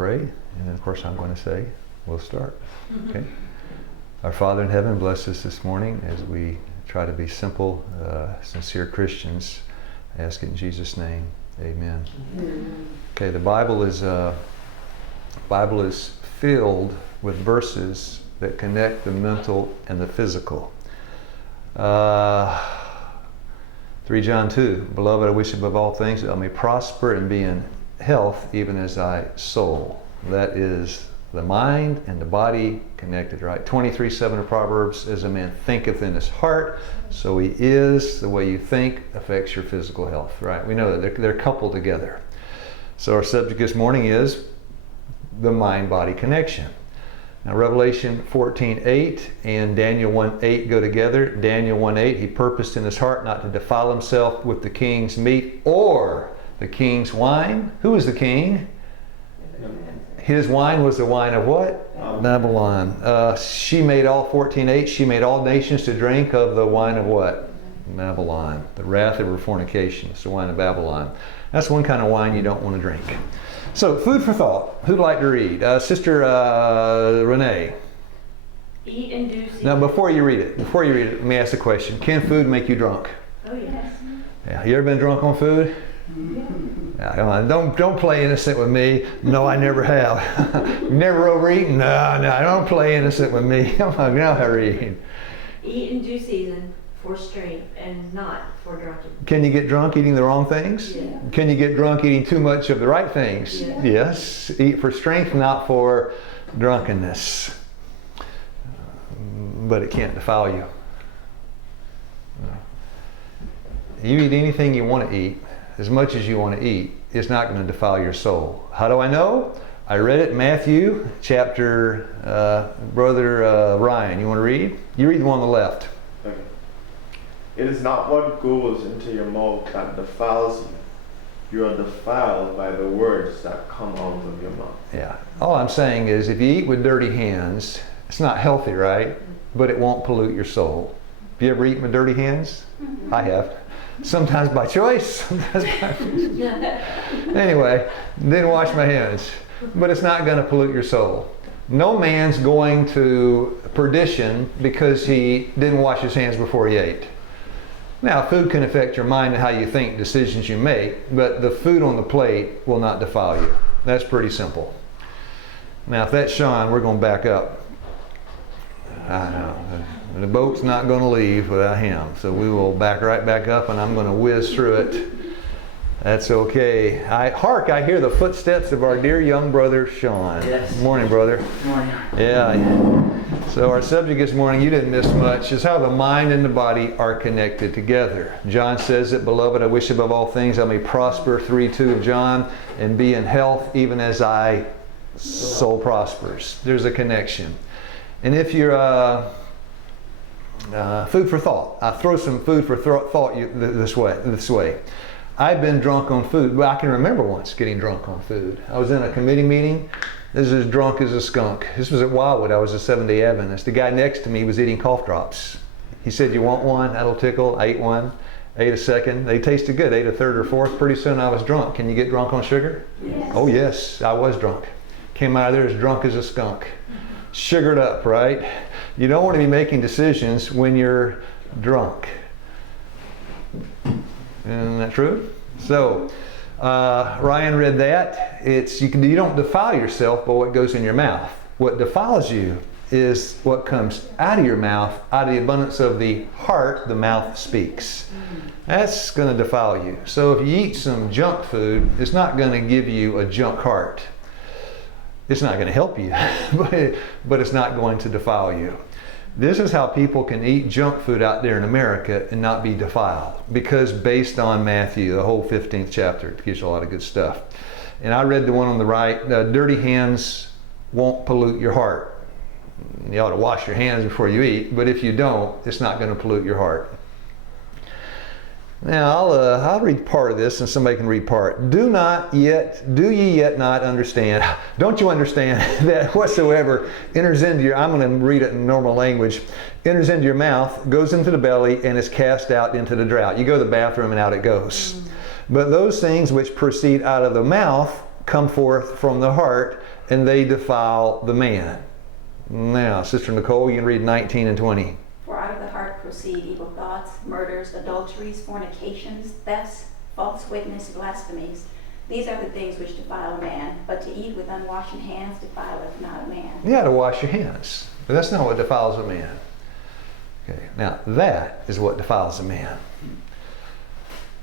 pray, and then of course I'm going to say, we'll start. Okay? Our Father in heaven, bless us this morning as we try to be simple, sincere Christians. I ask it in Jesus' name. Amen. Okay, the Bible is filled with verses that connect the mental and the physical. 3 John 2, Beloved, I wish above all things that I may prosper and be in health, even as thy soul. That is the mind and the body connected, right? 23:7 of Proverbs, as a man thinketh in his heart, so he is. The way you think affects your physical health, right? We know that they're coupled together. So our subject this morning is the mind-body connection. Now Revelation 14:8 and Daniel 1:8 go together. Daniel 1:8, he purposed in his heart not to defile himself with the king's meat or the king's wine. Who is the king? His wine was the wine of what? Babylon. She made all 14:8. She made all nations to drink of the wine of what? Babylon. The wrath of her fornication. It's the wine of Babylon. That's one kind of wine you don't want to drink. So, food for thought. Who'd like to read? Sister Renee. Eat and do season. Now, before you read it, let me ask a question. Can food make you drunk? Oh, yes. Yeah. You ever been drunk on food? Yeah, come on, don't play innocent with me. No, I never have. Never overeaten? No, I don't play innocent with me. Come on, you know how to eat. Eat in due season for strength and not for drunkenness. Can you get drunk eating the wrong things? Yeah. Can you get drunk eating too much of the right things? Yeah. Yes. Eat for strength, not for drunkenness. But it can't defile you. You eat anything you want to eat, as much as you want to eat, it's not going to defile your soul. How do I know? I read it in Matthew chapter, Brother Ryan, you want to read? You read the one on the left. Okay. It is not what goes into your mouth that defiles you. You are defiled by the words that come out of your mouth. Yeah. All I'm saying is if you eat with dirty hands, it's not healthy, right? But it won't pollute your soul. Have you ever eaten with dirty hands? I have. Sometimes by choice, sometimes by... Anyway, didn't wash my hands. But it's not going to pollute your soul. No man's going to perdition because he didn't wash his hands before he ate. Now, food can affect your mind and how you think, decisions you make, but the food on the plate will not defile you. That's pretty simple. Now, if that's Sean, we're going to back up. I know. The boat's not going to leave without him. So we will back right back up and I'm going to whiz through it. That's okay. I hear the footsteps of our dear young brother, Sean. Yes. Morning, brother. Morning. Yeah. So our subject this morning, you didn't miss much, is how the mind and the body are connected together. John says it, Beloved, I wish above all things I may prosper, 3:2 of John, and be in health even as thy soul prospers. There's a connection. And if you're... food for thought. I throw some food for thought this way. I've been drunk on food. Well, I can remember once getting drunk on food. I was in a committee meeting. This is as drunk as a skunk. This was at Wildwood. I was a Seventh-day Adventist. The guy next to me was eating cough drops. He said, "You want one? That'll tickle." I ate one. Ate a second. They tasted good. Ate a third or fourth. Pretty soon I was drunk. Can you get drunk on sugar? Yes. Oh yes, I was drunk. Came out of there as drunk as a skunk. Sugared up, right? You don't want to be making decisions when you're drunk. Isn't that true? So, Ryan read that. You don't defile yourself by what goes in your mouth. What defiles you is what comes out of your mouth. Out of the abundance of the heart, the mouth speaks. That's going to defile you. So if you eat some junk food, it's not going to give you a junk heart. It's not going to help you, but it's not going to defile you. This is how people can eat junk food out there in America and not be defiled. Because based on Matthew, the whole 15th chapter, it gives you a lot of good stuff. And I read the one on the right, dirty hands won't pollute your heart. You ought to wash your hands before you eat, but if you don't, it's not going to pollute your heart. Now, I'll read part of this and somebody can read part. Do ye yet not understand? Don't you understand that whatsoever enters into your, I'm going to read it in normal language, enters into your mouth, goes into the belly, and is cast out into the drought. You go to the bathroom and out it goes. But those things which proceed out of the mouth come forth from the heart, and they defile the man. Now, Sister Nicole, you can read 19 and 20. For out of the heart proceed evil thoughts, murders, adulteries, fornications, thefts, false witness, blasphemies. These are the things which defile a man, but to eat with unwashen hands defileth not a man. You got to wash your hands. But that's not what defiles a man. Okay, now that is what defiles a man.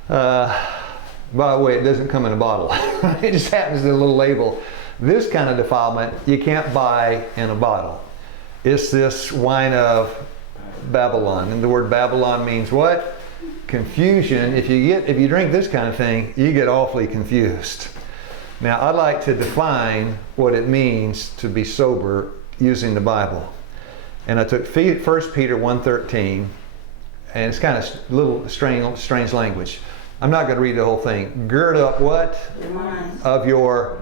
By the way, it doesn't come in a bottle. It just happens in a little label. This kind of defilement you can't buy in a bottle. It's this wine of Babylon. And the word Babylon means what? Confusion. If you drink this kind of thing, you get awfully confused. Now, I'd like to define what it means to be sober using the Bible. And I took 1 Peter 1:13, and it's kind of a little strange language. I'm not going to read the whole thing. Gird up what? Your mind. Of your,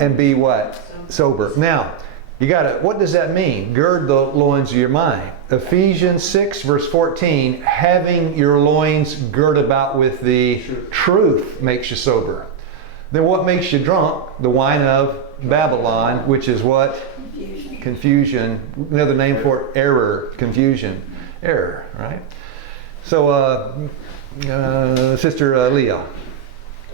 and be what? Sober. Now, you got to, what does that mean? Gird the loins of your mind. Ephesians 6 verse 14, having your loins girt about with the truth makes you sober. Then what makes you drunk? The wine of Babylon, which is what? Confusion. Confusion. Another name for it, error. Confusion. Error, right? So, Sister Leah.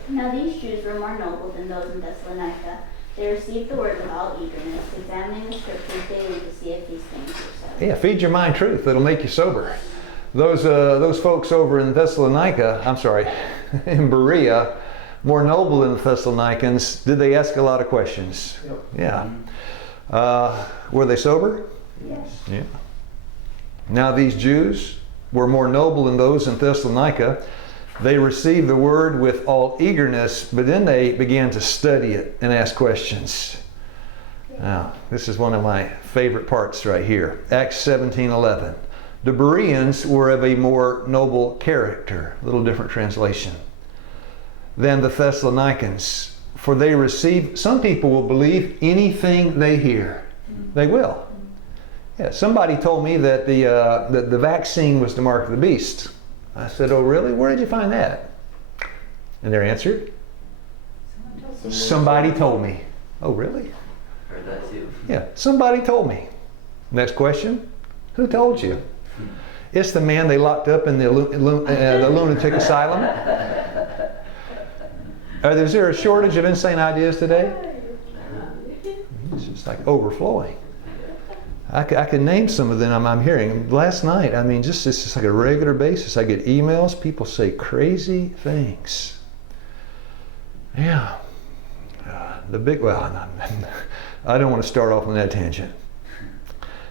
Now these Jews were more noble than those in Thessalonica. They received the word with all eagerness, examining the scriptures daily to see if these things were so. Yeah, feed your mind truth. It'll make you sober. Those folks over in in Berea, more noble than the Thessalonians, did they ask a lot of questions? Yep. Yeah. Were they sober? Yes. Yeah. Now these Jews were more noble than those in Thessalonica. They received the word with all eagerness, but then they began to study it and ask questions. Now, this is one of my favorite parts right here. Acts 17:11. The Bereans were of a more noble character, a little different translation, than the Thessalonians, for they receive, some people will believe anything they hear. They will. Yeah, somebody told me that the vaccine was the mark of the beast. I said, oh really? Where did you find that? And their answer? Somebody told me. Oh really? Heard that too. Yeah, somebody told me. Next question, who told you? It's the man they locked up in the lunatic asylum. Is there a shortage of insane ideas today? It's just like overflowing. I can name some of them I'm hearing. Last night, I mean, it's just like a regular basis. I get emails, people say crazy things. Yeah. I don't want to start off on that tangent.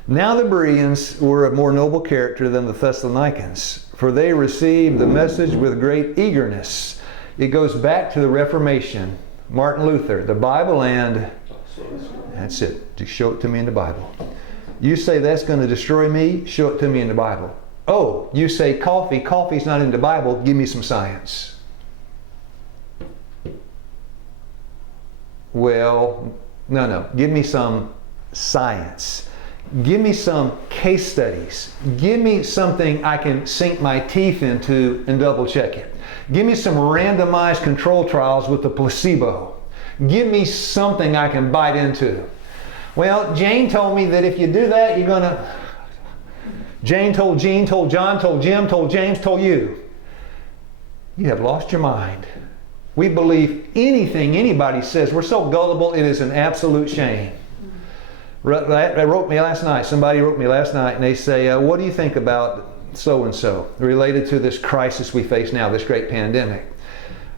Now the Bereans were of more noble character than the Thessalonians, for they received the message with great eagerness. It goes back to the Reformation, Martin Luther, the Bible, and that's it. Just show it to me in the Bible. You say that's going to destroy me, show it to me in the Bible. Oh, you say coffee's not in the Bible, give me some science. Well, no, give me some science. Give me some case studies. Give me something I can sink my teeth into and double check it. Give me some randomized control trials with the placebo. Give me something I can bite into. Well, Jane told me that if you do that, you're going to... Jane told Jean, told John, told Jim, told James, told you. You have lost your mind. We believe anything anybody says. We're so gullible, it is an absolute shame. Somebody wrote me last night, and they say, what do you think about so-and-so related to this crisis we face now, this great pandemic?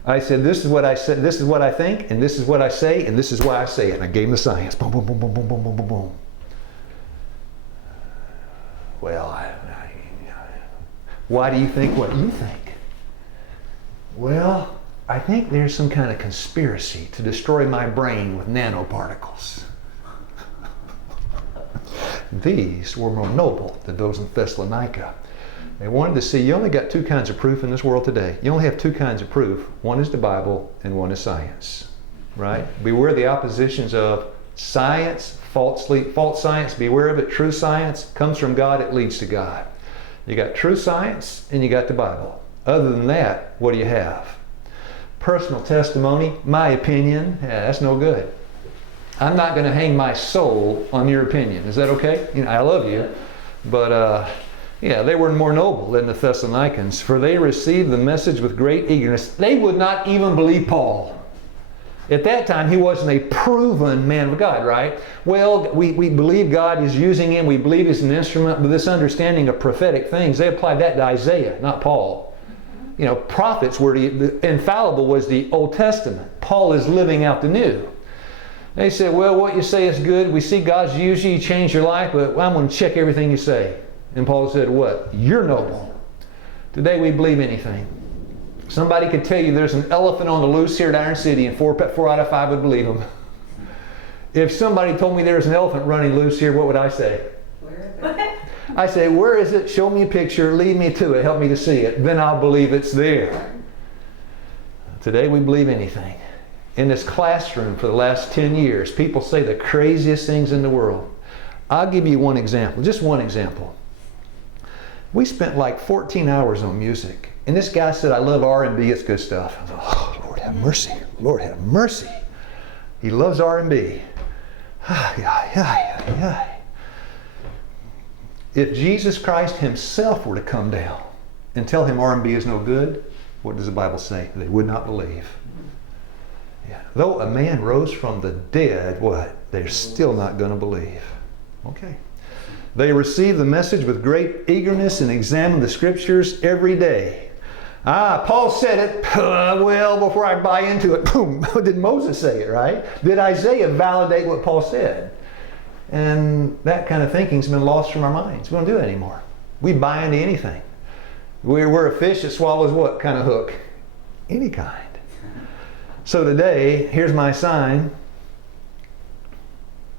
I said, this is what I said, this is what I think, and this is what I say, and this is why I say it. And I gave them the science. Boom, boom, boom, boom, boom, boom, boom, boom, boom. Well, why do you think what you think? Well, I think there's some kind of conspiracy to destroy my brain with nanoparticles. These were more noble than those in Thessalonica. They wanted to see, you only got two kinds of proof in this world today. You only have two kinds of proof. One is the Bible and one is science. Right? Beware the oppositions of science, false science, beware of it. True science comes from God, it leads to God. You got true science and you got the Bible. Other than that, what do you have? personal testimony, my opinion, yeah, that's no good. I'm not going to hang my soul on your opinion. Is that okay? You know, I love you, but yeah, they were more noble than the Thessalonians, for they received the message with great eagerness. They would not even believe Paul. At that time, he wasn't a proven man of God, right? Well, we believe God is using him. We believe he's an instrument. But this understanding of prophetic things, they applied that to Isaiah, not Paul. You know, prophets were the infallible was the Old Testament. Paul is living out the New. They said, well, what you say is good. We see God's used you. You changed your life, but I'm going to check everything you say. And Paul said, what? You're noble. Today we believe anything. Somebody could tell you there's an elephant on the loose here at Iron City, and 4 out of 5 would believe them. If somebody told me there's an elephant running loose here, what would I say? I say, where is it? Show me a picture. Lead me to it. Help me to see it. Then I'll believe it's there. Today we believe anything. In this classroom for the last 10 years, people say the craziest things in the world. I'll give you one example, just one example. We spent like 14 hours on music. And this guy said, I love R&B, it's good stuff. I thought, oh, Lord have mercy. Lord have mercy. He loves R&B. If Jesus Christ himself were to come down and tell him R&B is no good, what does the Bible say? They would not believe. Yeah. Though a man rose from the dead, what? They're still not going to believe. Okay. They receive the message with great eagerness and examine the scriptures every day. Paul said it. Well, before I buy into it, boom, did Moses say it, right? Did Isaiah validate what Paul said? And that kind of thinking's been lost from our minds. We don't do that anymore. We buy into anything. We're a fish that swallows what kind of hook? Any kind. So today, here's my sign.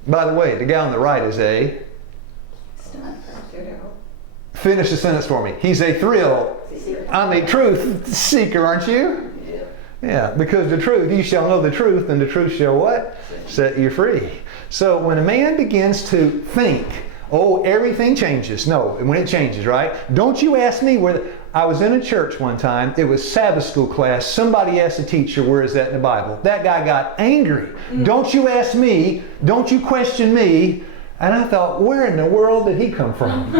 By the way, the guy on the right is a... Finish the sentence for me. He's a thrill. I'm a truth seeker, aren't you? Yeah, because the truth, you shall know the truth, and the truth shall what? Set you free. So when a man begins to think, oh, everything changes. No, when it changes, right? Don't you ask me where... I was in a church one time. It was Sabbath school class. Somebody asked the teacher, where is that in the Bible? That guy got angry. Don't you ask me. Don't you question me. And I thought, where in the world did he come from?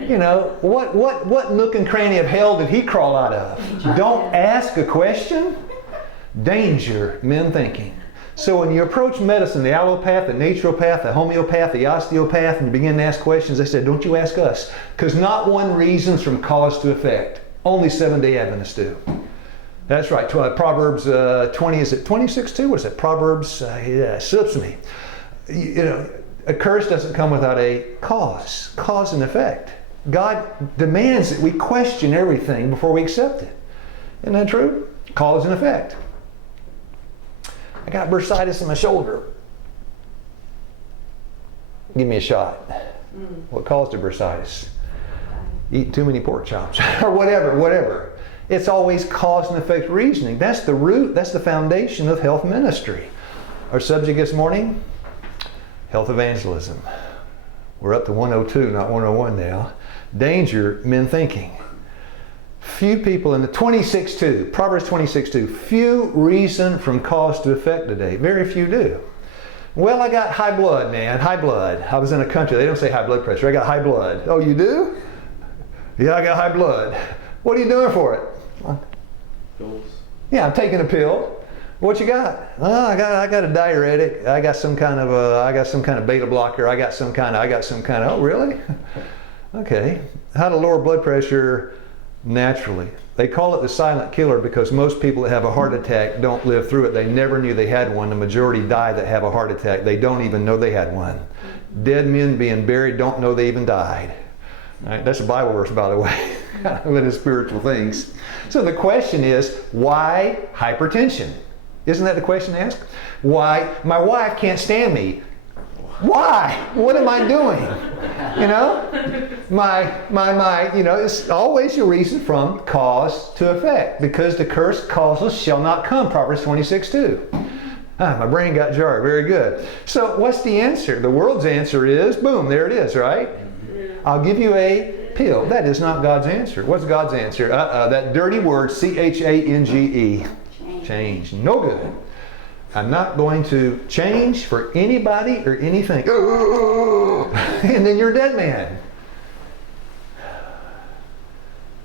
You know, what nook and cranny of hell did he crawl out of? Don't ask a question. Danger, men thinking. So when you approach medicine, the allopath, the naturopath, the homeopath, the osteopath, and you begin to ask questions, they said, don't you ask us. Because not one reasons from cause to effect. Only Seventh-day Adventists do. That's right. Proverbs 20, is it 26:2? What is it? Proverbs, slips me. You know, a curse doesn't come without a cause. Cause and effect. God demands that we question everything before we accept it. Isn't that true? Cause and effect. I got bursitis in my shoulder. Give me a shot. What caused the bursitis? Eating too many pork chops or whatever. It's always cause and effect reasoning. That's the root, that's the foundation of health ministry. Our subject this morning, health evangelism. We're up to 102, not 101 now. Danger, men thinking. Few people in the 26:2, Proverbs 26:2, few reason from cause to effect today. Very few do. Well, I got high blood, man. High blood. I was in a country, they don't say high blood pressure. I got high blood. Oh, you do? Yeah, I got high blood. What are you doing for it? Pills. Yeah, I'm taking a pill. What you got? Oh, I got a diuretic. I got some kind of beta blocker. I got some kind of. Oh, really? Okay. How to lower blood pressure naturally. They call it the silent killer because most people that have a heart attack don't live through it. They never knew they had one. The majority die that have a heart attack. They don't even know they had one. Dead men being buried don't know they even died. Right? That's a Bible verse, by the way. With the spiritual things. So the question is, why hypertension? Isn't that the question to ask? Why? My wife can't stand me. Why? What am I doing? You know? It's always a reason from cause to effect. Because the cursed causes shall not come. Proverbs 26:2. My brain got jarred. Very good. So what's the answer? The world's answer is, boom, there it is, right? I'll give you a pill. That is not God's answer. What's God's answer? That dirty word, CHANGE. Change. No good. I'm not going to change for anybody or anything. And then you're a dead man.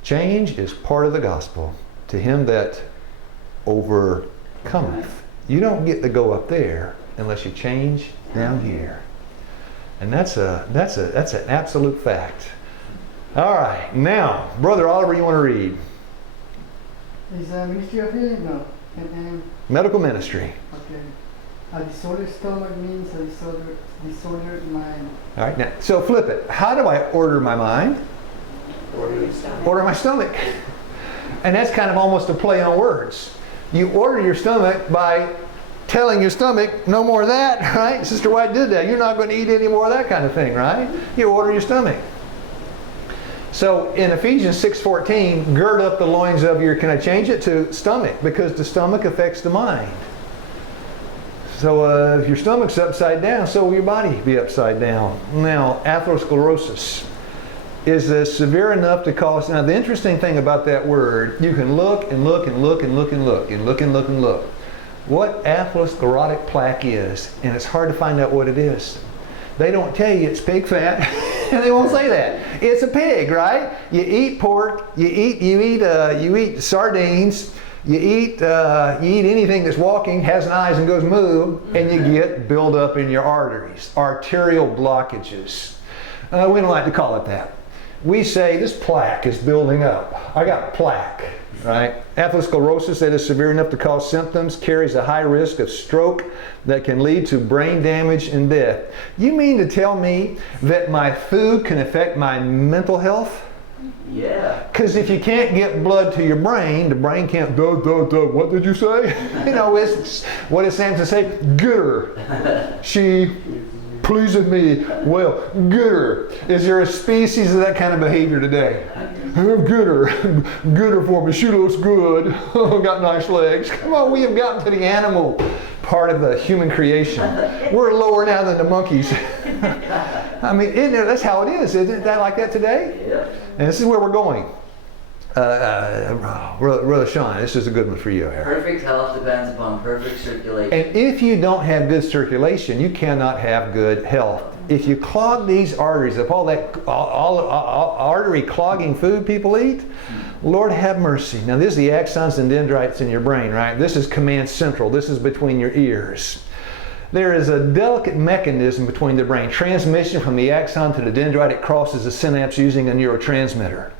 Change is part of the gospel. To him that overcometh. You don't get to go up there unless you change down here. And that's an absolute fact. All right, now, Brother Oliver, you want to read? Is ministry of healing? No. Medical ministry. Okay. A disordered stomach means a disordered mind. All right, now, so flip it. How do I order my mind? Order my stomach. And that's kind of almost a play on words. You order your stomach by telling your stomach, no more of that, right? Sister White did that. You're not going to eat any more of that kind of thing, right? You order your stomach. So in Ephesians 6:14, gird up the loins of your, can I change it to stomach? Because the stomach affects the mind. So if your stomach's upside down, so will your body be upside down. Now, atherosclerosis is severe enough to cause, now the interesting thing about that word, you can look and look and look and look and look and look and look and look. What atherosclerotic plaque is, and it's hard to find out what it is. They don't tell you it's pig fat, and they won't say that. It's a pig, right? You eat pork, you eat sardines, you eat anything that's walking, has eyes and goes moo, and you get buildup in your arteries, arterial blockages. We don't like to call it that. We say this plaque is building up. I got plaque, right? Atherosclerosis that is severe enough to cause symptoms carries a high risk of stroke that can lead to brain damage and death. You mean to tell me that my food can affect my mental health? Yeah. Because if you can't get blood to your brain, the brain can't, what did you say? You know, what does Samson say? Get her. She pleaseth me well. Get her. Is there a species of that kind of behavior today? Get her. Get her for me. She looks good. Got nice legs. Come on, we have gotten to the animal part of the human creation. We're lower now than the monkeys. I mean, that's how it is. Isn't that like that today? Yeah. And this is where we're going. Brother Sean, this is a good one for you here. Perfect health depends upon perfect circulation. And if you don't have good circulation, you cannot have good health. If you clog these arteries up, all artery clogging food people eat, Lord have mercy. Now this is the axons and dendrites in your brain, right? This is command central. This is between your ears. There is a delicate mechanism between the brain. Transmission from the axon to the dendrite, it crosses the synapse using a neurotransmitter.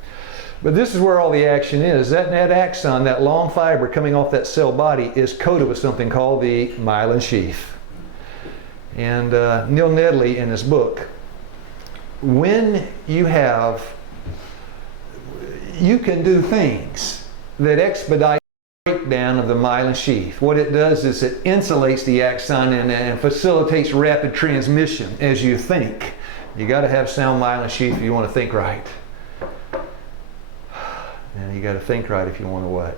But this is where all the action is. That axon, that long fiber coming off that cell body, is coated with something called the myelin sheath. And Neil Nedley in his book, when you can do things that expedite the breakdown of the myelin sheath. What it does is it insulates the axon and facilitates rapid transmission as you think. You got to have sound myelin sheath if you want to think right. And you got to think right if you want to what?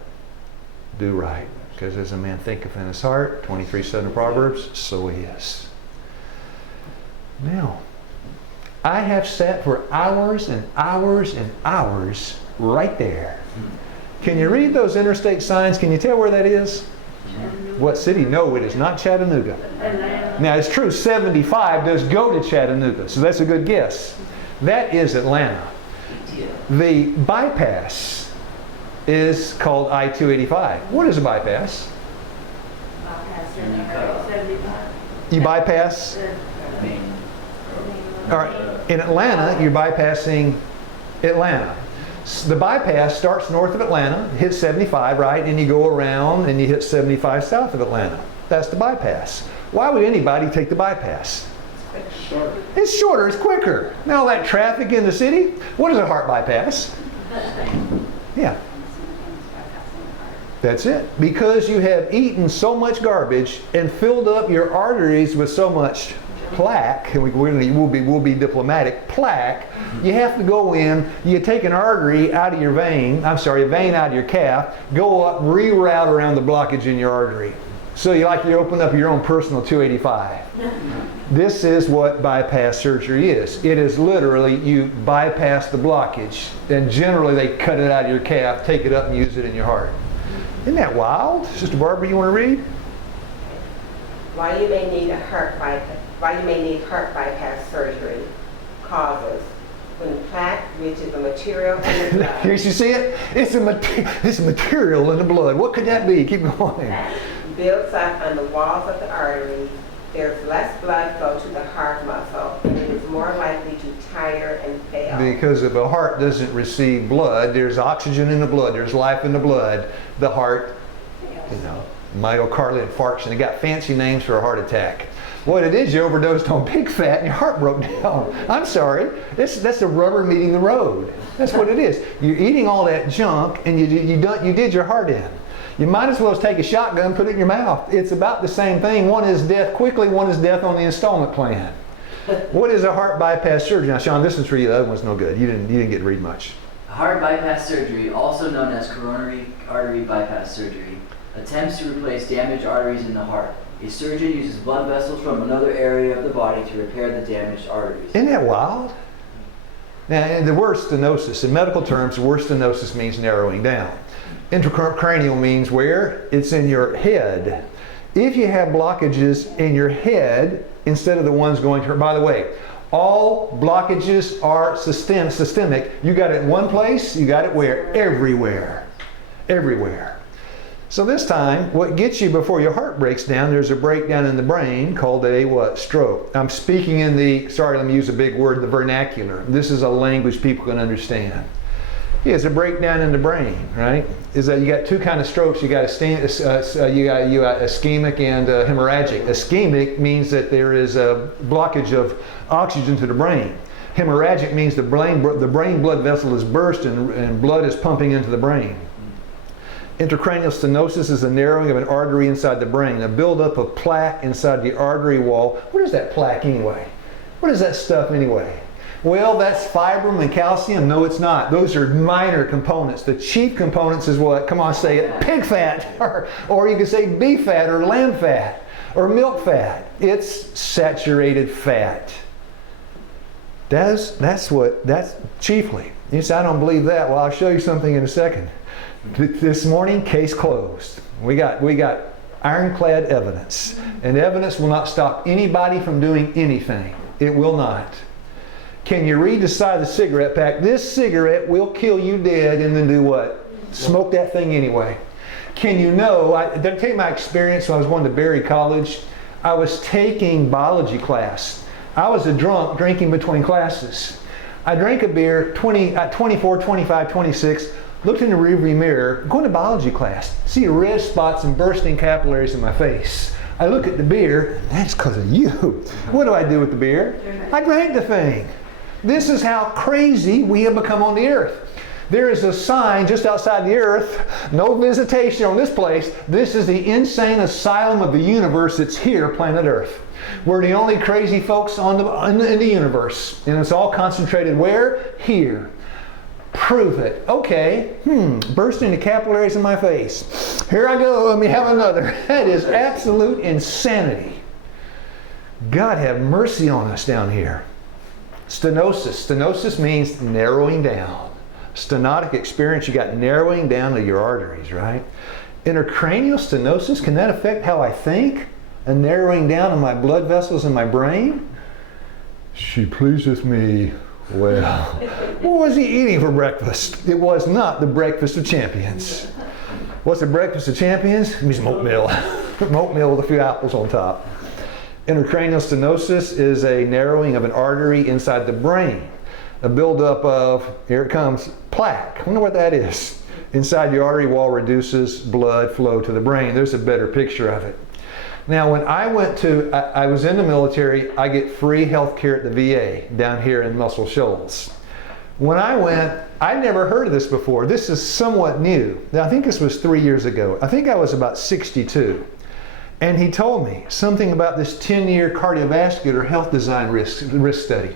Do right. Because as a man thinketh in his heart, 23:7 Proverbs, so he is. Now, I have sat for hours and hours and hours right there. Can you read those interstate signs? Can you tell where that is? What city? No, it is not Chattanooga. Atlanta. Now, it's true, 75 does go to Chattanooga, so that's a good guess. That is Atlanta. The bypass is called I-285. What is a bypass? You bypass? All right. In Atlanta, you're bypassing Atlanta. The bypass starts north of Atlanta, hits 75, right? And you go around and you hit 75 south of Atlanta. That's the bypass. Why would anybody take the bypass? Shorter. It's shorter, it's quicker. Now all that traffic in the city, what is a heart bypass? Yeah. That's it. Because you have eaten so much garbage and filled up your arteries with so much plaque, and we'll be diplomatic, plaque, you have to go in, you take an artery out of your vein, a vein out of your calf, go up, reroute around the blockage in your artery. So you open up your own personal 285. This is what bypass surgery is. It is literally you bypass the blockage, and generally they cut it out of your calf, take it up and use it in your heart. Isn't that wild? Sister Barbara, you want to read? Why you may need heart bypass surgery causes when plaque, which is a material in the blood, You see it? It's a material in the blood. What could that be? Keep going. builds up on the walls of the arteries. There's less blood flow to the heart muscle, and it is more likely to tire and fail. Because if a heart doesn't receive blood, there's oxygen in the blood, there's life in the blood, the heart, myocardial infarction. They got fancy names for a heart attack. What it is, you overdosed on pig fat and your heart broke down. I'm sorry. That's the rubber meeting the road. That's what it is. You're eating all that junk and you did your heart in. You might as well take a shotgun and put it in your mouth. It's about the same thing. One is death quickly, one is death on the installment plan. What is a heart bypass surgery? Now, Sean, this is for you. The other one's no good. You didn't get to read much. Heart bypass surgery, also known as coronary artery bypass surgery, attempts to replace damaged arteries in the heart. A surgeon uses blood vessels from another area of the body to repair the damaged arteries. Isn't that wild? Now, and the word stenosis, in medical terms, the word stenosis means narrowing down. Intracranial means where? It's in your head. If you have blockages in your head, instead of the ones going to, by the way, all blockages are systemic. You got it in one place, you got it where? Everywhere. Everywhere. So this time, what gets you before your heart breaks down, there's a breakdown in the brain called a what? Stroke. I'm speaking in the, sorry, let me use a big word, the vernacular. This is a language people can understand. Yeah, it's a breakdown in the brain, right? Is that you got two kind of strokes. You got ischemic and hemorrhagic. Ischemic means that there is a blockage of oxygen to the brain. Hemorrhagic means the brain blood vessel is burst and blood is pumping into the brain. Intracranial stenosis is a narrowing of an artery inside the brain, a buildup of plaque inside the artery wall. What is that plaque anyway? What is that stuff anyway? Well, that's fibrin and calcium. No, it's not. Those are minor components. The chief components is what? Come on, say it. Pig fat, or you could say beef fat or lamb fat or milk fat. It's saturated fat. That's chiefly. You say, I don't believe that. Well, I'll show you something in a second. This morning, case closed. We got ironclad evidence. And evidence will not stop anybody from doing anything. It will not. Can you read the side of the cigarette pack? This cigarette will kill you dead, and then do what? Smoke that thing anyway. Can you know, did I tell you my experience when I was going to Berry College? I was taking biology class. I was a drunk drinking between classes. I drank a beer at 24, 25, 26, looked in the rearview mirror, going to biology class, see red spots and bursting capillaries in my face. I look at the beer, that's because of you. What do I do with the beer? I drank the thing. This is how crazy we have become on the earth. There is a sign just outside the earth, no visitation on this place. This is the insane asylum of the universe that's here, planet Earth. We're the only crazy folks in the universe. And it's all concentrated where? Here. Prove it. Okay. Bursting the capillaries in my face. Here I go. Let me have another. That is absolute insanity. God have mercy on us down here. Stenosis. Stenosis means narrowing down. Stenotic experience, you got narrowing down of your arteries, right? Intracranial stenosis, can that affect how I think? A narrowing down of my blood vessels in my brain? She pleases me well. What was he eating for breakfast? It was not the breakfast of champions. What's the breakfast of champions? It means oatmeal. Oatmeal with a few apples on top. Intracranial stenosis is a narrowing of an artery inside the brain. A buildup of, here it comes, plaque. I wonder what that is. Inside the artery wall reduces blood flow to the brain. There's a better picture of it. Now, when I was in the military, I get free health care at the VA down here in Muscle Shoals. When I went, I'd never heard of this before. This is somewhat new. Now, I think this was 3 years ago. I think I was about 62. And he told me something about this 10-year cardiovascular health design risk study.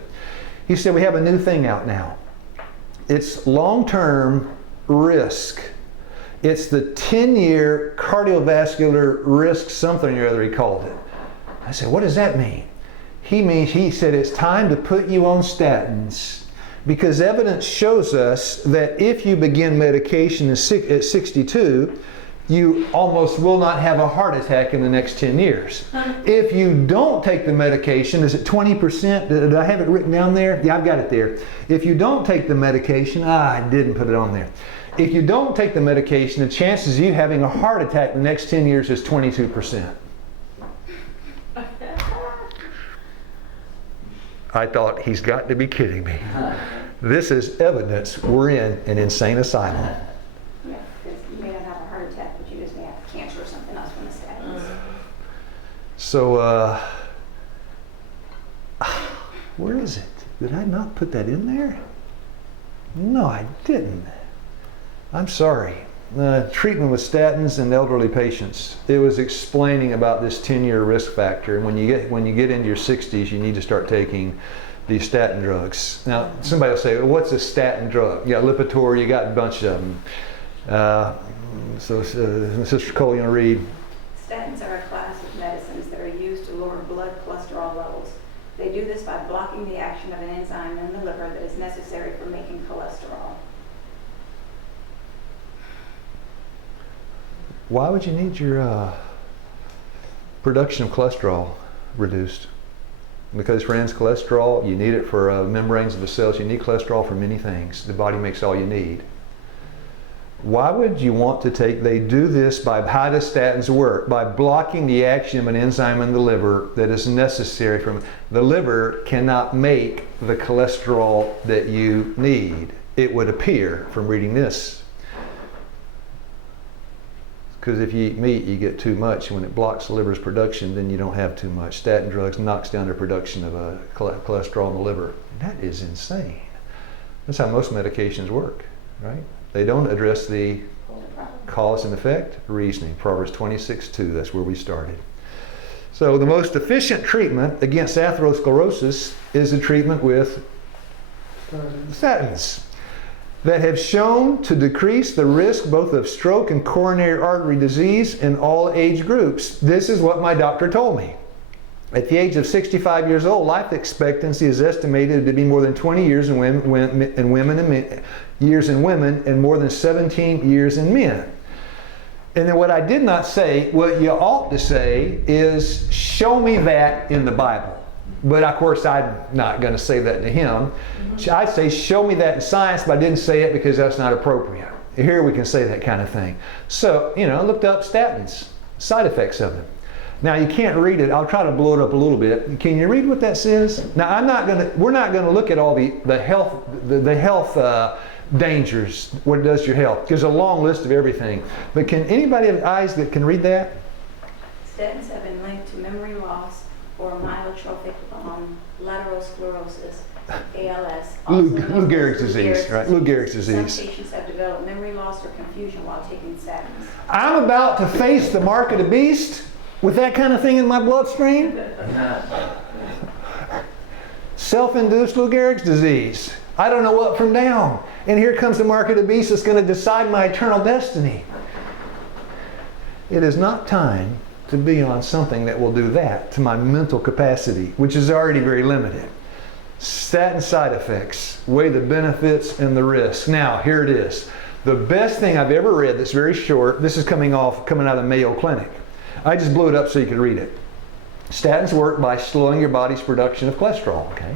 He said, we have a new thing out now. It's long-term risk. It's the 10-year cardiovascular risk something or other, he called it. I said, what does that mean? He said, it's time to put you on statins, because evidence shows us that if you begin medication at 62, you almost will not have a heart attack in the next 10 years. If you don't take the medication, is it 20%? Did I have it written down there? Yeah, I've got it there. If you don't take the medication, I didn't put it on there. If you don't take the medication, the chances of you having a heart attack in the next 10 years is 22%. I thought, he's got to be kidding me. This is evidence we're in an insane asylum. Yeah, because you may not have a heart attack, but you just may have cancer or something else from the statins. So, where is it? Did I not put that in there? No, I didn't. I'm sorry. Treatment with statins in elderly patients. It was explaining about this 10-year risk factor, and when you get into your 60s, you need to start taking these statin drugs. Now, somebody will say, well, what's a statin drug? You got Lipitor, you got a bunch of them. Sister Cole, you want to read? Statins are a class of medicines that are used to lower blood cholesterol levels. They do this by blocking the action of an enzyme in the liver that is necessary for making cholesterol. Why would you need your production of cholesterol reduced? Because, friends, cholesterol, you need it for membranes of the cells. You need cholesterol for many things. The body makes all you need. Why would you want to take, they do this by, how does statins work? By blocking the action of an enzyme in the liver that is necessary from, the liver cannot make the cholesterol that you need. It would appear from reading this. Because if you eat meat, you get too much. When it blocks the liver's production, then you don't have too much. Statin drugs knocks down the production of cholesterol in the liver. That is insane. That's how most medications work, right? They don't address the cause and effect reasoning. Proverbs 26:2, that's where we started. So the most efficient treatment against atherosclerosis is the treatment with statins that have shown to decrease the risk both of stroke and coronary artery disease in all age groups. This is what my doctor told me. At the age of 65 years old, life expectancy is estimated to be more than 20 years in women and more than 17 years in men. And then what I did not say, what you ought to say is, show me that in the Bible. But of course, I'm not going to say that to him. I'd say, show me that in science, but I didn't say it because that's not appropriate. Here we can say that kind of thing. So, I looked up statins, side effects of them. Now, you can't read it. I'll try to blow it up a little bit. Can you read what that says? Now, we're not going to look at all the health dangers, what it does to your health. There's a long list of everything. But can anybody have eyes that can read that? Statins have been linked to memory loss or myotrophic lateral sclerosis, ALS. Lou Gehrig's disease, right? Lou Gehrig's disease. Some patients have developed memory loss or confusion while taking statins. I'm about to face the mark of the beast with that kind of thing in my bloodstream. Self-induced Lou Gehrig's disease. I don't know up from down. And here comes the mark of the beast that's going to decide my eternal destiny. It is not time to be on something that will do that to my mental capacity, which is already very limited. Statin side effects, weigh the benefits and the risks. Now, here it is. The best thing I've ever read that's very short, this is coming out of the Mayo Clinic. I just blew it up so you could read it. Statins work by slowing your body's production of cholesterol, okay?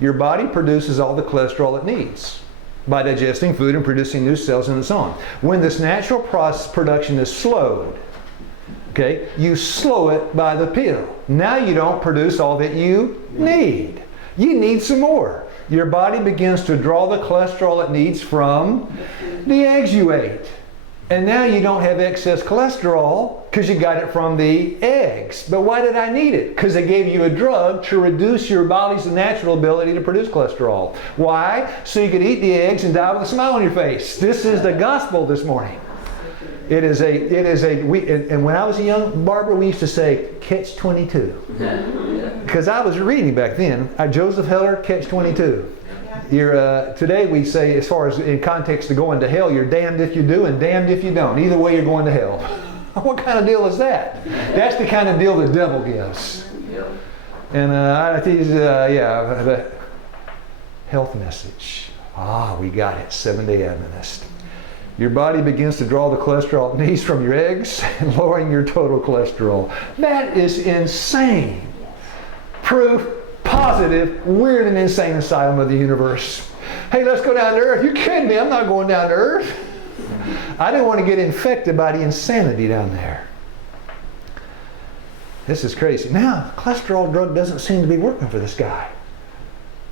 Your body produces all the cholesterol it needs by digesting food and producing new cells and so on. When this natural process production is slowed, okay, you slow it by the pill. Now you don't produce all that you need. You need some more. Your body begins to draw the cholesterol it needs from the eggs you ate. And now you don't have excess cholesterol because you got it from the eggs. But why did I need it? Because they gave you a drug to reduce your body's natural ability to produce cholesterol. Why? So you could eat the eggs and die with a smile on your face. This is the gospel this morning. And when I was a young barber, we used to say, catch 22. Because I was reading back then, Joseph Heller, catch 22. Today we say, as far as in context to going to hell, you're damned if you do and damned if you don't. Either way, you're going to hell. What kind of deal is that? That's the kind of deal the devil gives. And the health message. We got it, Seventh-day Adventist. Your body begins to draw the cholesterol it needs from your eggs, lowering your total cholesterol. That is insane. Proof positive we're in an insane asylum of the universe. Hey, let's go down to earth. You kidding me? I'm not going down to earth. I didn't want to get infected by the insanity down there. This is crazy. Now, cholesterol drug doesn't seem to be working for this guy.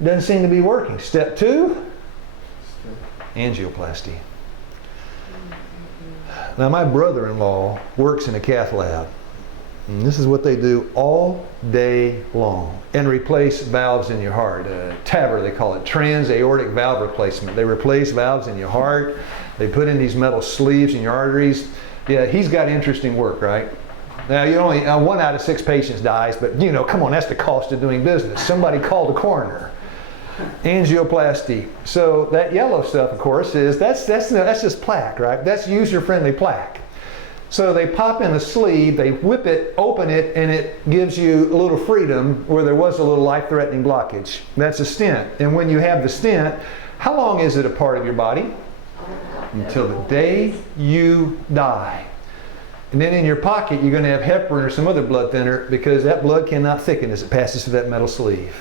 Doesn't seem to be working. Step 2, angioplasty. Now, my brother-in-law works in a cath lab. And this is what they do all day long. And replace valves in your heart. TAVR, they call it, trans-aortic valve replacement. They replace valves in your heart. They put in these metal sleeves in your arteries. Yeah, he's got interesting work, right? Now, you only 1 out of 6 patients dies, but you know, come on, that's the cost of doing business. Somebody call the coroner. Angioplasty. So that yellow stuff, of course, is that's just plaque, right? That's user-friendly plaque. So they pop in the sleeve, they whip it, open it, and it gives you a little freedom where there was a little life-threatening blockage. That's a stent. And when you have the stent, how long is it a part of your body? Until the day you die. And then in your pocket, you're going to have heparin or some other blood thinner because that blood cannot thicken as it passes through that metal sleeve.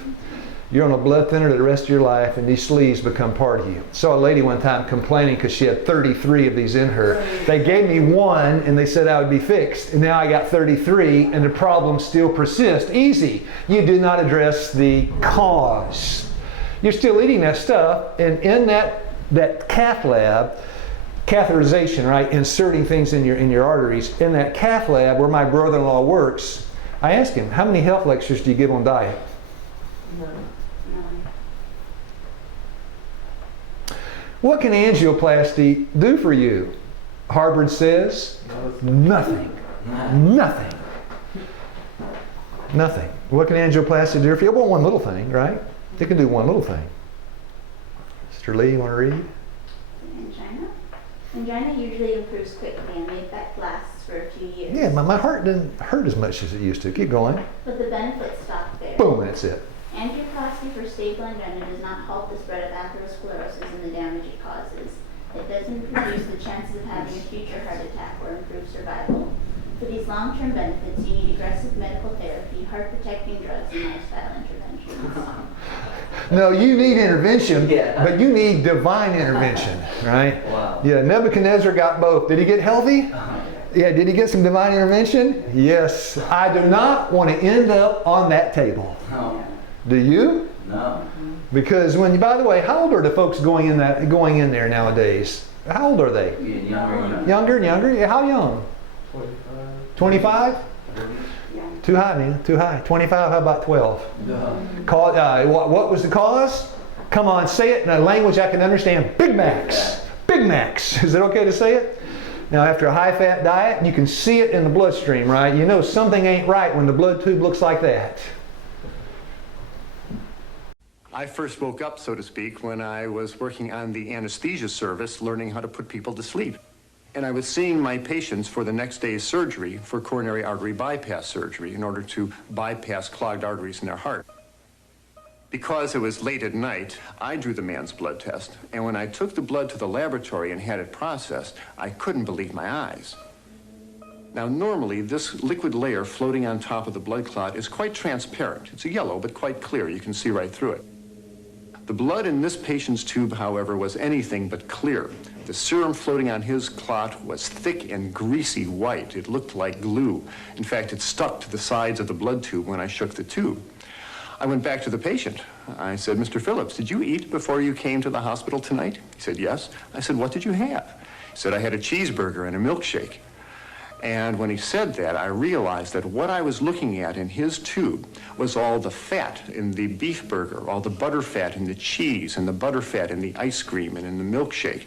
You're on a blood thinner the rest of your life, and these sleeves become part of you. Saw a lady one time complaining because she had 33 of these in her. They gave me 1, and they said I would be fixed. And now I got 33, and the problem still persists. Easy. You did not address the cause. You're still eating that stuff, and in that cath lab, catheterization, right, inserting things in your arteries, in that cath lab where my brother-in-law works, I asked him, how many health lectures do you give on diet? What can angioplasty do for you? Harvard says nothing. Nothing. Nothing. What can angioplasty do for you? Well, one little thing, right? It can do one little thing. Mr. Lee, you want to read? Angina. Angina usually improves quickly and the effect lasts for a few years. Yeah, my heart didn't hurt as much as it used to. Keep going. But the benefits stop there. Boom, that's it. Angioplasty for stable angina does not halt the spread of atherosclerosis and the damage it causes. It doesn't reduce the chances of having a future heart attack or improve survival. For these long-term benefits, you need aggressive medical therapy, heart-protecting drugs, and lifestyle interventions. No, you need intervention, Yeah. but you need divine intervention, right? Wow. Yeah, Nebuchadnezzar got both. Did he get healthy? Yeah, did he get some divine intervention? Yes. I do not want to end up on that table. No. Do you? No. Because by the way, how old are the folks going in there nowadays? How old are they? Getting younger. Younger and younger? Yeah, how young? 25? Too high, man. Too high. 25, how about 12? No. What was the cause? Come on, say it in a language I can understand. Big Macs. Big Macs. Is it okay to say it? Now, after a high-fat diet, you can see it in the bloodstream, right? You know something ain't right when the blood tube looks like that. I first woke up, so to speak, when I was working on the anesthesia service, learning how to put people to sleep. And I was seeing my patients for the next day's surgery for coronary artery bypass surgery in order to bypass clogged arteries in their heart. Because it was late at night, I drew the man's blood test. And when I took the blood to the laboratory and had it processed, I couldn't believe my eyes. Now, normally, this liquid layer floating on top of the blood clot is quite transparent. It's a yellow, but quite clear. You can see right through it. The blood in this patient's tube, however, was anything but clear. The serum floating on his clot was thick and greasy white. It looked like glue. In fact, it stuck to the sides of the blood tube when I shook the tube. I went back to the patient. I said, Mr. Phillips, did you eat before you came to the hospital tonight? He said, yes. I said, what did you have? He said, I had a cheeseburger and a milkshake. And when he said that, I realized that what I was looking at in his tube was all the fat in the beef burger, all the butter fat in the cheese, and the butter fat in the ice cream and in the milkshake.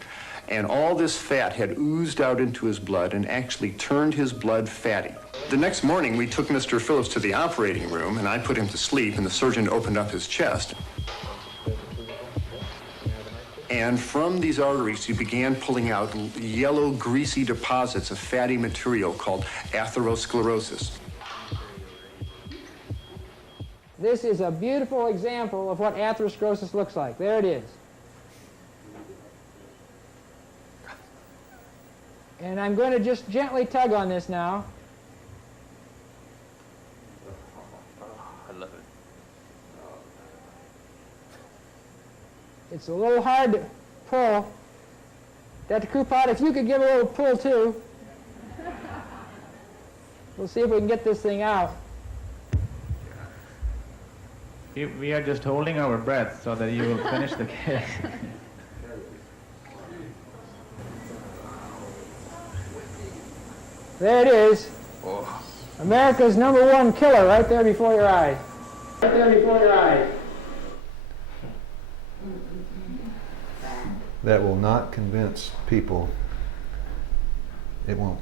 And all this fat had oozed out into his blood and actually turned his blood fatty. The next morning, we took Mr. Phillips to the operating room, and I put him to sleep, and the surgeon opened up his chest. And from these arteries, he began pulling out yellow, greasy deposits of fatty material called atherosclerosis. This is a beautiful example of what atherosclerosis looks like. There it is. And I'm going to just gently tug on this now. I love it. It's a little hard to pull. Dr. Coupot, if you could give a little pull too. We'll see if we can get this thing out. We are just holding our breath so that you will finish the case. There it is. Oh. America's #1 killer right there before your eyes. Right there before your eyes. That will not convince people. It won't.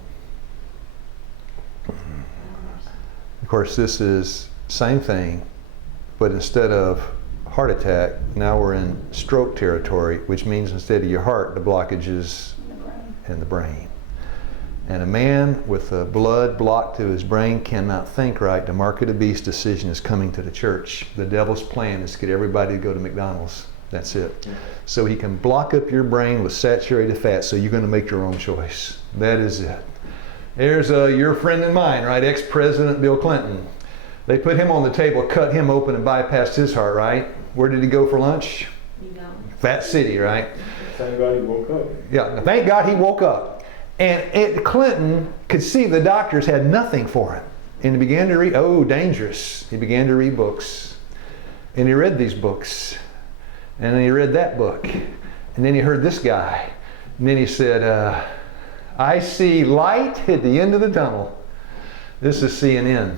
Of course, this is same thing, but instead of heart attack, now we're in stroke territory, which means instead of your heart, the blockage is in the brain. And a man with the blood blocked to his brain cannot think right. The mark of the beast decision is coming to the church. The devil's plan is to get everybody to go to McDonald's. That's it. So he can block up your brain with saturated fat, so you're going to make your own choice. That is it. There's your friend and mine, right? Ex-President Bill Clinton. They put him on the table, cut him open, and bypassed his heart, right? Where did he go for lunch? Fat City, right? Thank God he woke up. Yeah, thank God he woke up. And Clinton could see the doctors had nothing for him. And he began to read, dangerous. He began to read books. And he read these books. And then he read that book. And then he heard this guy. And then he said, I see light at the end of the tunnel. This is CNN.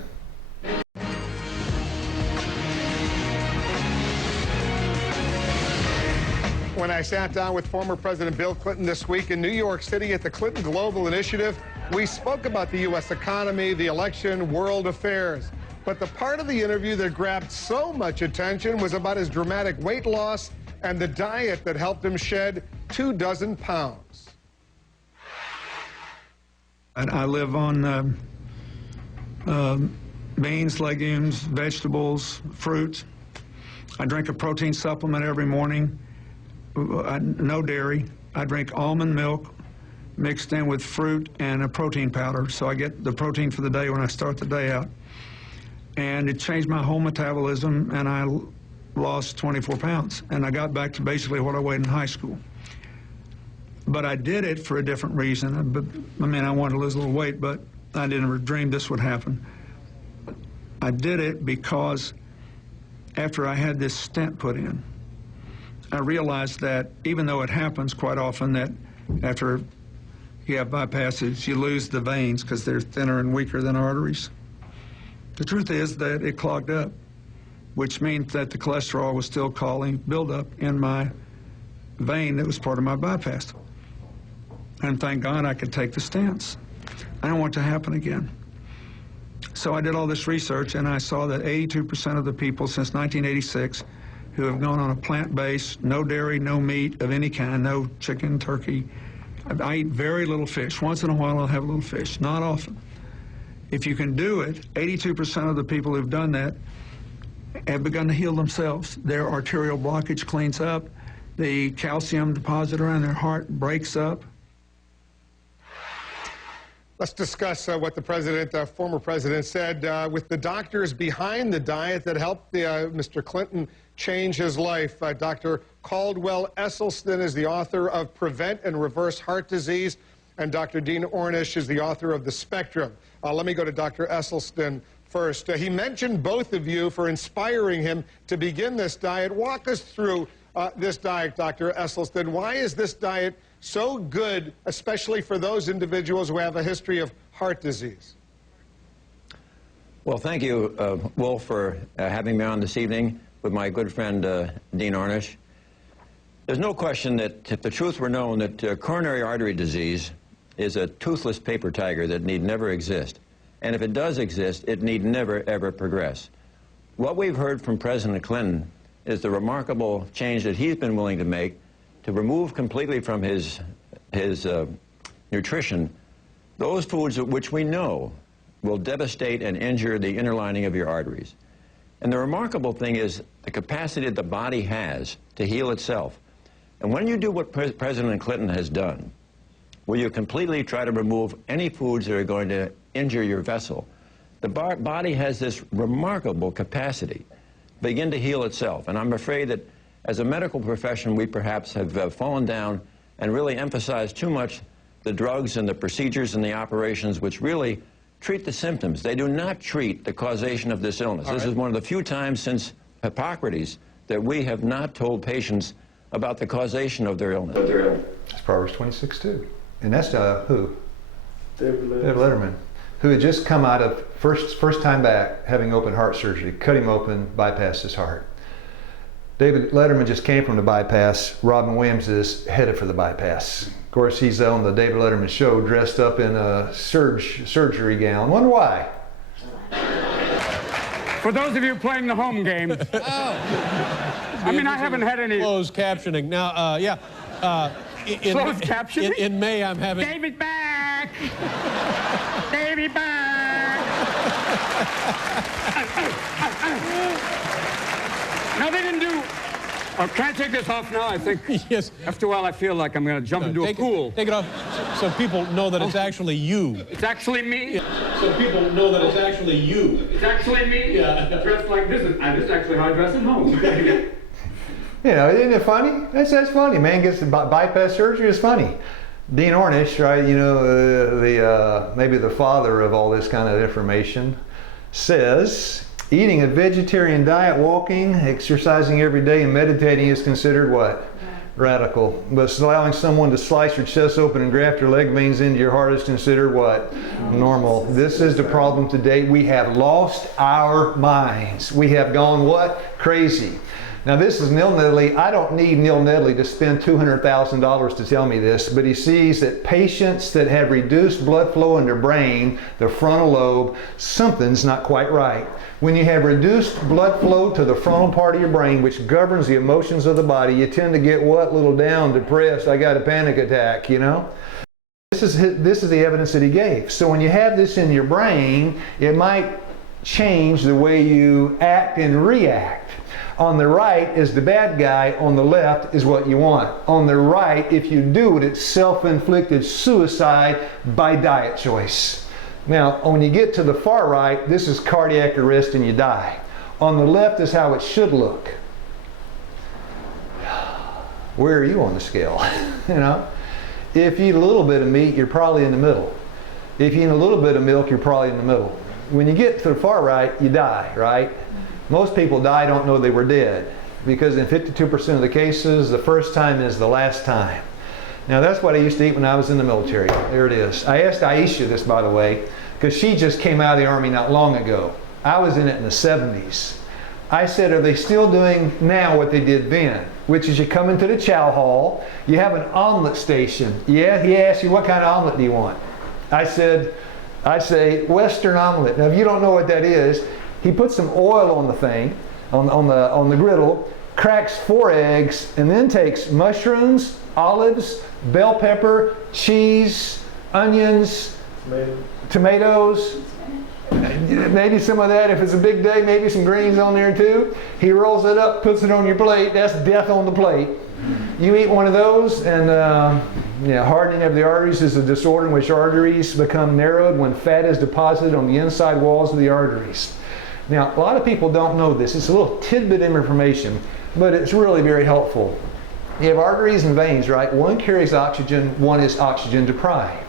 When I sat down with former President Bill Clinton this week in New York City at the Clinton Global Initiative, we spoke about the U.S. economy, the election, world affairs. But the part of the interview that grabbed so much attention was about his dramatic weight loss and the diet that helped him shed 24 pounds. I live on beans, legumes, vegetables, fruit. I drink a protein supplement every morning. No dairy. I drink almond milk mixed in with fruit and a protein powder, so I get the protein for the day when I start the day out. And it changed my whole metabolism, and I lost 24 pounds. And I got back to basically what I weighed in high school. But I did it for a different reason. I mean, I wanted to lose a little weight, but I never dreamed this would happen. I did it because after I had this stent put in, I realized that even though it happens quite often that after you have bypasses, you lose the veins because they're thinner and weaker than arteries. The truth is that it clogged up, which means that the cholesterol was still causing buildup in my vein that was part of my bypass. And thank God I could take the stents. I don't want it to happen again. So I did all this research, and I saw that 82% of the people since 1986 who have gone on a plant-based, no dairy, no meat of any kind, no chicken, turkey. I eat very little fish. Once in a while I'll have a little fish, not often. If you can do it, 82% of the people who've done that have begun to heal themselves. Their arterial blockage cleans up. The calcium deposit around their heart breaks up. Let's discuss what the former president said with the doctors behind the diet that helped Mr. Clinton change his life. Dr. Caldwell Esselstyn is the author of Prevent and Reverse Heart Disease, and Dr. Dean Ornish is the author of The Spectrum. Let me go to Dr. Esselstyn first. He mentioned both of you for inspiring him to begin this diet. Walk us through this diet, Dr. Esselstyn. Why is this diet so good, especially for those individuals who have a history of heart disease? Well, thank you, Wolf, for having me on this evening with my good friend Dean Ornish. There's no question that if the truth were known that coronary artery disease is a toothless paper tiger that need never exist. And if it does exist, it need never, ever progress. What we've heard from President Clinton is the remarkable change that he's been willing to make to remove completely from his nutrition those foods which we know will devastate and injure the inner lining of your arteries. And the remarkable thing is the capacity that the body has to heal itself. And when you do what President Clinton has done, where you completely try to remove any foods that are going to injure your vessel, the body has this remarkable capacity to begin to heal itself. And I'm afraid that as a medical profession, we perhaps have fallen down and really emphasized too much the drugs and the procedures and the operations which really treat the symptoms. They do not treat the causation of this illness. This is one of the few times since Hippocrates that we have not told patients about the causation of their illness. That's Proverbs 26 too. And that's who? David Letterman, who had just come out of first time back having open heart surgery, cut him open, bypassed his heart. David Letterman just came from the bypass. Robin Williams is headed for the bypass. Of course, he's on the David Letterman show dressed up in a surgery gown. Wonder why? For those of you playing the home game, I mean, I haven't had any closed captioning. Now, closed captioning. In May, I'm having David back. David back. No, they didn't do. Oh, can I take this off now? I think. Yes. After a while, I feel like I'm going to jump into a pool. Take it off so people know that it's actually you. It's actually me. Yeah. So people know that it's actually you. It's actually me. Yeah. Dressed like this. This is actually how I dress at home. You know, isn't it funny? That's funny. Man gets bypass surgery. It's funny. Dean Ornish, right? You know, maybe the father of all this kind of information, says eating a vegetarian diet, walking, exercising every day, and meditating is considered what? Radical. But allowing someone to slice your chest open and graft your leg veins into your heart is considered what? Normal. This is the problem today. We have lost our minds. We have gone what? Crazy. Now this is Neil Nedley. I don't need Neil Nedley to spend $200,000 to tell me this, but he sees that patients that have reduced blood flow in their brain, the frontal lobe, something's not quite right. When you have reduced blood flow to the frontal part of your brain, which governs the emotions of the body, you tend to get what? A little down, depressed, I got a panic attack, you know? This is the evidence that he gave. So when you have this in your brain, it might change the way you act and react. On the right is the bad guy, on the left is what you want. On the right, if you do it, it's self-inflicted suicide by diet choice. Now, when you get to the far right, this is cardiac arrest and you die. On the left is how it should look. Where are you on the scale? You know? If you eat a little bit of meat, you're probably in the middle. If you eat a little bit of milk, you're probably in the middle. When you get to the far right, you die, right? Most people die don't know they were dead, because in 52% of the cases, the first time is the last time. Now that's what I used to eat when I was in the military. There it is. I asked Aisha this, by the way, because she just came out of the Army not long ago. I was in it in the 70s. I said, are they still doing now what they did then? Which is you come into the chow hall, you have an omelet station. Yeah, he asks you, what kind of omelet do you want? I say, Western omelet. Now if you don't know what that is, he puts some oil on the thing, on the griddle, cracks 4 eggs, and then takes mushrooms, olives, bell pepper, cheese, onions, tomatoes, maybe some of that if it's a big day, maybe some greens on there too. He rolls it up, puts it on your plate. That's death on the plate. You eat one of those, and hardening of the arteries is a disorder in which arteries become narrowed when fat is deposited on the inside walls of the arteries. Now, a lot of people don't know this. It's a little tidbit of information, but it's really very helpful. You have arteries and veins, right? One carries oxygen, one is oxygen deprived.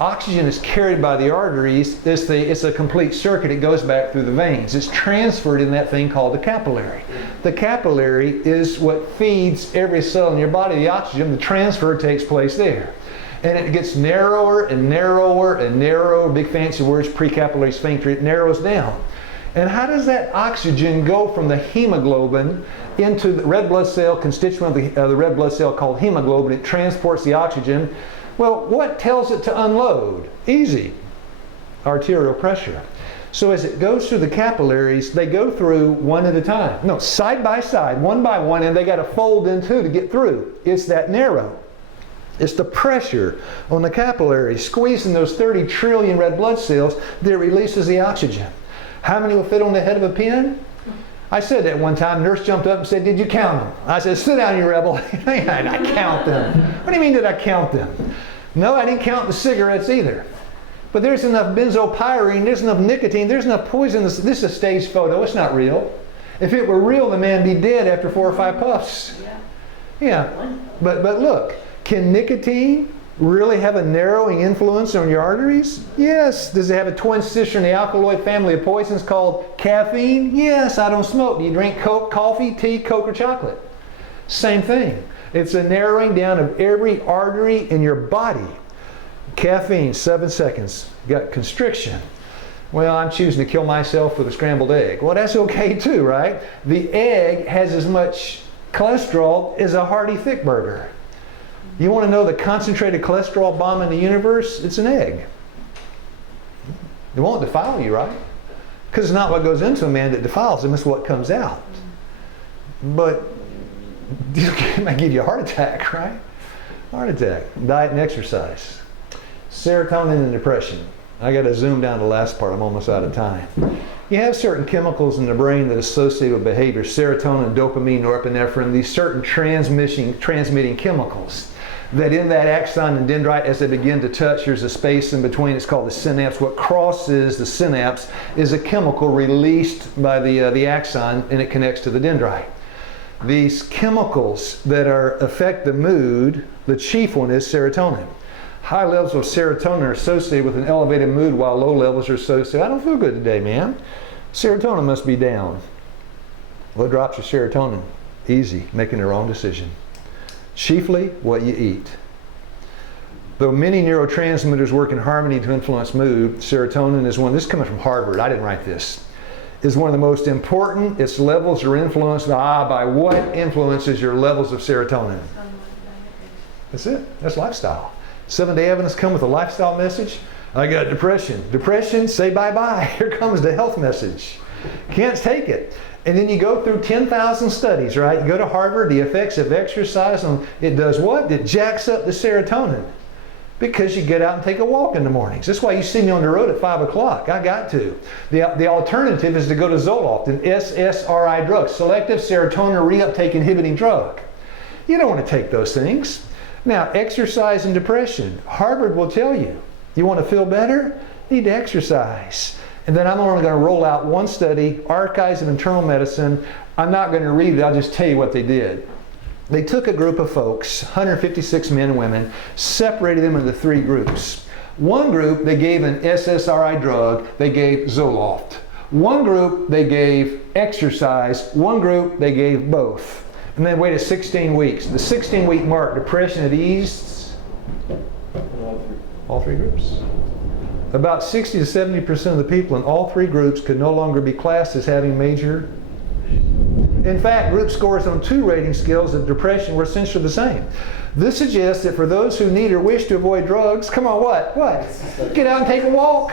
Oxygen is carried by the arteries. It's a complete circuit. It goes back through the veins. It's transferred in that thing called the capillary. The capillary is what feeds every cell in your body the oxygen. The transfer takes place there. And it gets narrower and narrower and narrower. Big fancy words, precapillary sphincter. It narrows down. And how does that oxygen go from the hemoglobin into the red blood cell, constituent of the red blood cell called hemoglobin? It transports the oxygen. Well, what tells it to unload? Easy. Arterial pressure. So as it goes through the capillaries, they go through one at a time. No, side by side, one by one, and they got to fold in two to get through. It's that narrow. It's the pressure on the capillaries squeezing those 30 trillion red blood cells that releases the oxygen. How many will fit on the head of a pin? I said that one time. Nurse jumped up and said, did you count them? I said, sit down, you rebel. I count them. What do you mean did I count them? No, I didn't count the cigarettes either. But there's enough benzopyrene, there's enough nicotine, there's enough poison. This is a staged photo, it's not real. If it were real, the man would be dead after 4 or 5 puffs. Yeah. But look, can nicotine really have a narrowing influence on your arteries? Yes. Does it have a twin sister in the alkaloid family of poisons called caffeine? Yes. I don't smoke. Do you drink Coke, coffee, tea, Coke, or chocolate? Same thing. It's a narrowing down of every artery in your body. Caffeine, 7 seconds. Got constriction. Well, I'm choosing to kill myself with a scrambled egg. Well, that's okay too, right? The egg has as much cholesterol as a hearty thick burger. You want to know the concentrated cholesterol bomb in the universe? It's an egg. It won't defile you, right? Because it's not what goes into a man that defiles him, it's what comes out. But it might give you a heart attack, right? Heart attack. Diet and exercise. Serotonin and depression. I got to zoom down to the last part. I'm almost out of time. You have certain chemicals in the brain that associate with behavior. Serotonin, dopamine, norepinephrine. These certain transmitting chemicals that in that axon and dendrite, as they begin to touch, there's a space in between. It's called the synapse. What crosses the synapse is a chemical released by the axon, and it connects to the dendrite. These chemicals that affect the mood, the chief one is serotonin. High levels of serotonin are associated with an elevated mood, while low levels are associated, I don't feel good today, man. Serotonin must be down. What drops your serotonin? Easy, making the wrong decision. Chiefly what you eat. Though many neurotransmitters work in harmony to influence mood, serotonin is one, this is coming from Harvard, I didn't write this, is one of the most important. Its levels are influenced by what influences your levels of serotonin? That's it, that's lifestyle. Seventh-day Adventists come with a lifestyle message. I got depression. Depression, say bye-bye. Here comes the health message. Can't take it. And then you go through 10,000 studies, right? You go to Harvard, the effects of exercise, and it does what? It jacks up the serotonin. Because you get out and take a walk in the mornings. That's why you see me on the road at 5 o'clock. I got to. The alternative is to go to Zoloft, an SSRI drug, selective serotonin reuptake inhibiting drug. You don't want to take those things. Now, exercise and depression. Harvard will tell you, you want to feel better? You need to exercise. And then I'm only going to roll out one study, Archives of Internal Medicine. I'm not going to read it, I'll just tell you what they did. They took a group of folks, 156 men and women, separated them into 3 groups. One group, they gave an SSRI drug, they gave Zoloft. One group, they gave exercise. One group, they gave both. And then waited 16 weeks. The 16-week mark, depression had eased all 3 groups. About 60 to 70% of the people in all 3 groups could no longer be classed as having major. In fact, group scores on 2 rating scales of depression were essentially the same. This suggests that for those who need or wish to avoid drugs, come on, what? Get out and take a walk.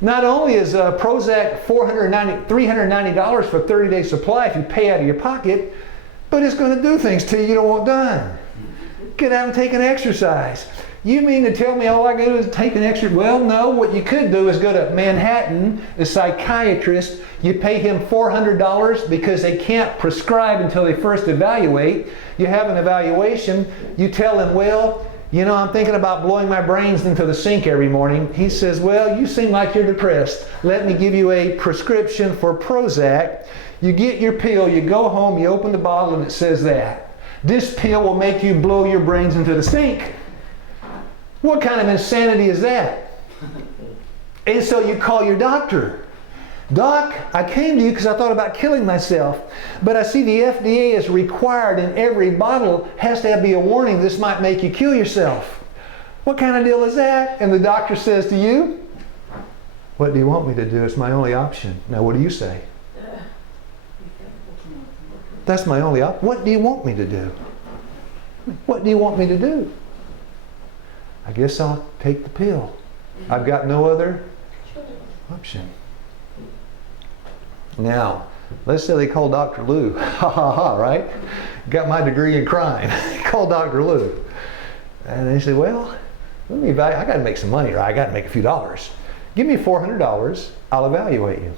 Not only is Prozac $390 for a 30-day supply if you pay out of your pocket, but it's going to do things to you you don't want done. Get out and take an exercise. You mean to tell me all I do is take an exercise? Well, no. What you could do is go to Manhattan, a psychiatrist. You pay him $400 because they can't prescribe until they first evaluate. You have an evaluation. You tell him, well, you know, I'm thinking about blowing my brains into the sink every morning. He says, well, you seem like you're depressed. Let me give you a prescription for Prozac. You get your pill, you go home, you open the bottle, and it says that. This pill will make you blow your brains into the sink. What kind of insanity is that? And so you call your doctor. Doc, I came to you because I thought about killing myself, but I see the FDA is required in every bottle has to be a warning this might make you kill yourself. What kind of deal is that? And the doctor says to you, what do you want me to do? It's my only option. Now what do you say? That's my only option. What do you want me to do? What do you want me to do? I guess I'll take the pill. I've got no other option. Now, let's say they call Dr. Lou. Ha ha ha, right? Got my degree in crime. Call Dr. Lou. And they say, well, let me I got to make some money, right? I got to make a few dollars. Give me $400, I'll evaluate you.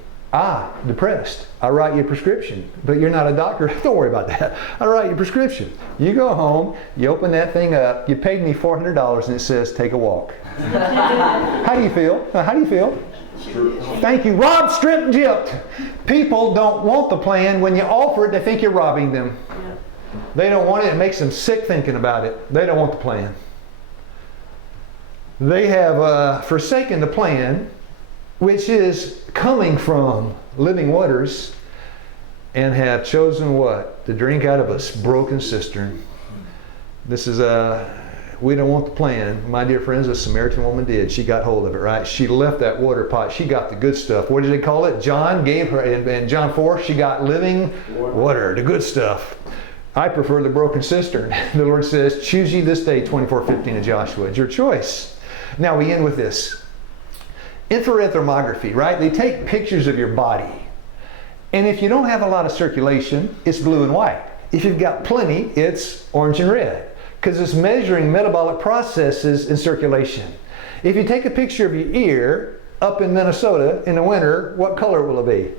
Depressed. I write you a prescription, but you're not a doctor. Don't worry about that. I write you a prescription. You go home, you open that thing up, you paid me $400 and it says, take a walk. How do you feel? How do you feel? Thank you. Robbed, stripped, and gypped. People don't want the plan. When you offer it, they think you're robbing them. They don't want it. It makes them sick thinking about it. They don't want the plan. They have forsaken the plan, which is coming from living waters, and have chosen what? To drink out of a broken cistern. This is we don't want the plan. My dear friends, a Samaritan woman did. She got hold of it, right? She left that water pot. She got the good stuff. What did they call it? John gave her, in John 4, she got living water, the good stuff. I prefer the broken cistern. The Lord says, choose ye this day, 24:15 of Joshua. It's your choice. Now we end with this. Infrared thermography, right? They take pictures of your body. And if you don't have a lot of circulation, it's blue and white. If you've got plenty, it's orange and red. Because it's measuring metabolic processes in circulation. If you take a picture of your ear up in Minnesota in the winter, what color will it be?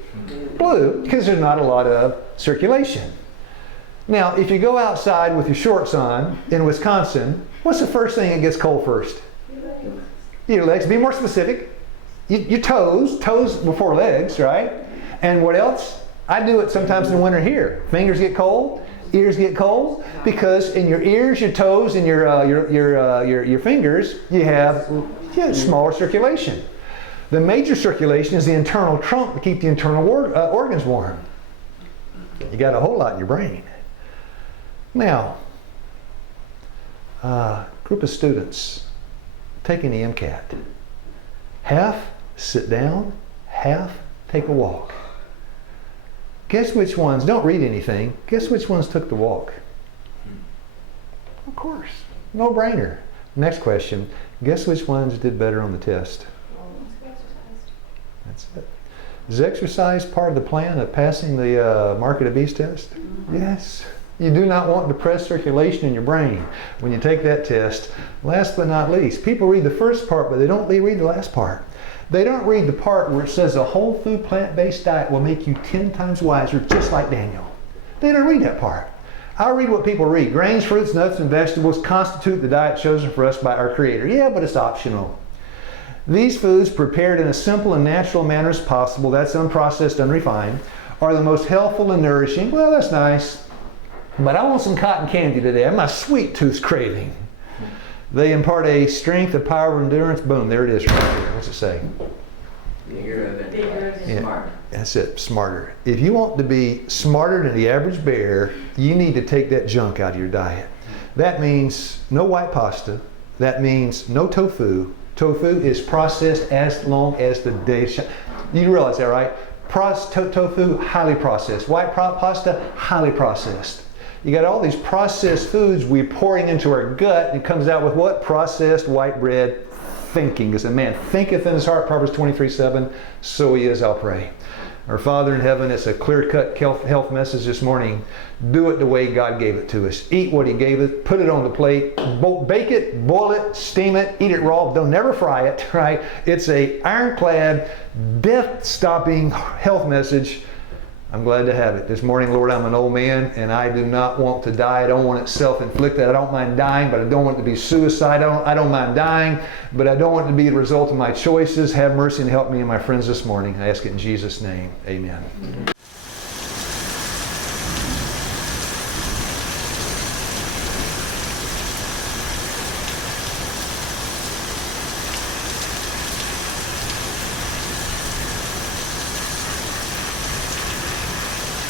Blue, because there's not a lot of circulation. Now, if you go outside with your shorts on in Wisconsin, what's the first thing that gets cold first? Your legs. Be more specific. Your toes before legs, right? And what else? I do it sometimes in the winter here. Fingers get cold. Ears get cold because in your ears, your toes, and your fingers, you have smaller circulation. The major circulation is the internal trunk to keep the internal organs warm. You got a whole lot in your brain. Now, group of students taking the MCAT. Half sit down, half take a walk. Guess which ones, don't read anything, guess which ones took the walk? Of course, no brainer. Next question, guess which ones did better on the test? That's it. Is exercise part of the plan of passing the mark of the beast test? Yes. You do not want depressed circulation in your brain when you take that test. Last but not least, people read the first part, but they don't read the last part. They don't read the part where it says a whole food plant-based diet will make you 10 times wiser, just like Daniel. They don't read that part. I'll read what people read. Grains, fruits, nuts, and vegetables constitute the diet chosen for us by our Creator. Yeah, but it's optional. These foods, prepared in a simple and natural manner as possible, that's unprocessed, unrefined, are the most healthful and nourishing. Well, that's nice. But I want some cotton candy today. I'm my sweet tooth craving. They impart a strength, a power, endurance. Boom, there it is right here. What's it say? Bigger and smarter. That's it, smarter. If you want to be smarter than the average bear, you need to take that junk out of your diet. That means no white pasta. That means no tofu. Tofu is processed as long as the day. You realize that, right? Tofu, highly processed. White pasta, highly processed. You got all these processed foods we're pouring into our gut, and it comes out with what? Processed white bread thinking. As a man thinketh in his heart, Proverbs 23:7, so he is, I'll pray. Our Father in heaven, it's a clear-cut health message this morning. Do it the way God gave it to us. Eat what He gave us. Put it on the plate. Bake it, boil it, steam it, eat it raw. Don't never fry it, right? It's a ironclad, death-stopping health message. I'm glad to have it. This morning, Lord, I'm an old man, and I do not want to die. I don't want it self-inflicted. I don't mind dying, but I don't want it to be suicide. I don't mind dying, but I don't want it to be the result of my choices. Have mercy and help me and my friends this morning. I ask it in Jesus' name. Amen.